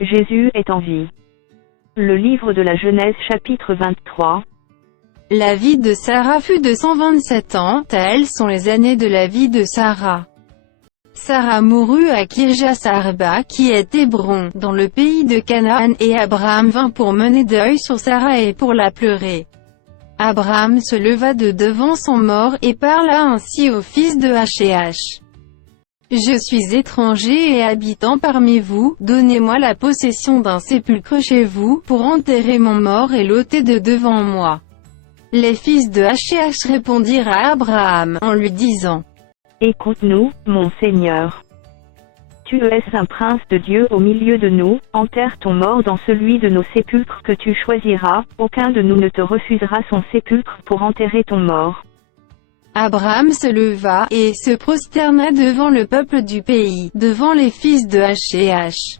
Jésus est en vie. Le livre de la Genèse chapitre 23. La vie de Sarah fut de 127 ans, telles sont les années de la vie de Sarah. Sarah mourut à Kirjath-Arba qui est Hébron, dans le pays de Canaan, et Abraham vint pour mener deuil sur Sarah et pour la pleurer. Abraham se leva de devant son mort, et parla ainsi au fils de H. Je suis étranger et habitant parmi vous, donnez-moi la possession d'un sépulcre chez vous, pour enterrer mon mort et l'ôter de devant moi. Les fils de H répondirent à Abraham, en lui disant: Écoute-nous, mon Seigneur. Tu es un prince de Dieu au milieu de nous, enterre ton mort dans celui de nos sépulcres que tu choisiras, aucun de nous ne te refusera son sépulcre pour enterrer ton mort. Abraham se leva, et se prosterna devant le peuple du pays, devant les fils de H.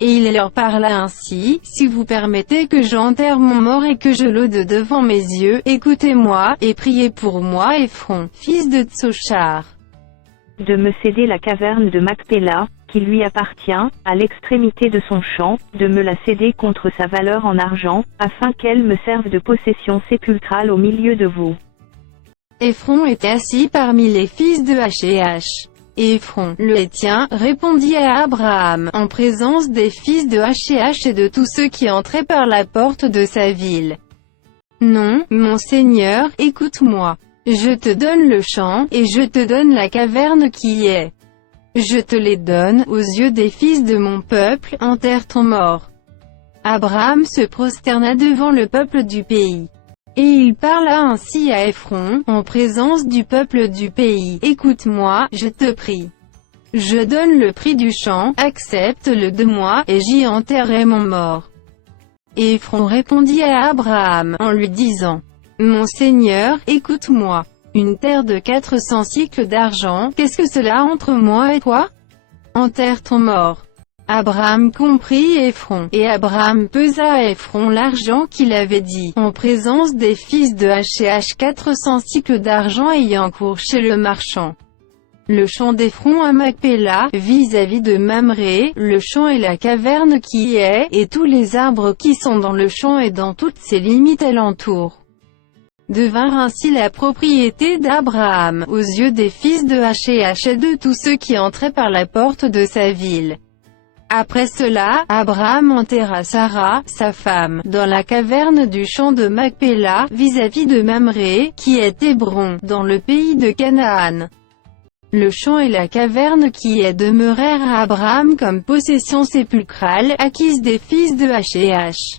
Et il leur parla ainsi: Si vous permettez que j'enterre mon mort et que je l'ôte devant mes yeux, écoutez-moi, et priez pour moi Ephron, fils de Tsochar, De me céder la caverne de Macpéla, qui lui appartient, à l'extrémité de son champ, de me la céder contre sa valeur en argent, afin qu'elle me serve de possession sépulcrale au milieu de vous. Ephron était assis parmi les fils de H. Et Ephron, le Héthien, répondit à Abraham, en présence des fils de H et de tous ceux qui entraient par la porte de sa ville: Non, mon Seigneur, écoute-moi. Je te donne le champ, et je te donne la caverne qui y est. Je te les donne, aux yeux des fils de mon peuple, enterre ton mort. Abraham se prosterna devant le peuple du pays. Et il parla ainsi à Ephron, en présence du peuple du pays: Écoute-moi, je te prie. Je donne le prix du champ, accepte-le de moi, et j'y enterrerai mon mort. Et Ephron répondit à Abraham, en lui disant: Mon Seigneur, écoute-moi. Une terre de 400 cycles d'argent, qu'est-ce que cela entre moi et toi? Enterre ton mort. Abraham comprit Ephron, et Abraham pesa à Ephron l'argent qu'il avait dit, en présence des fils de H 400 cycles d'argent ayant cours chez le marchand. Le champ d'Ephron à Macpéla, vis-à-vis de Mamré, le champ et la caverne qui y est, et tous les arbres qui sont dans le champ et dans toutes ses limites alentour, devinrent ainsi la propriété d'Abraham, aux yeux des fils de H et de tous ceux qui entraient par la porte de sa ville. Après cela, Abraham enterra Sarah, sa femme, dans la caverne du champ de Macpéla, vis-à-vis de Mamré, qui est Hébron, dans le pays de Canaan. Le champ et la caverne qui y est demeurèrent à Abraham comme possession sépulcrale, acquise des fils de H.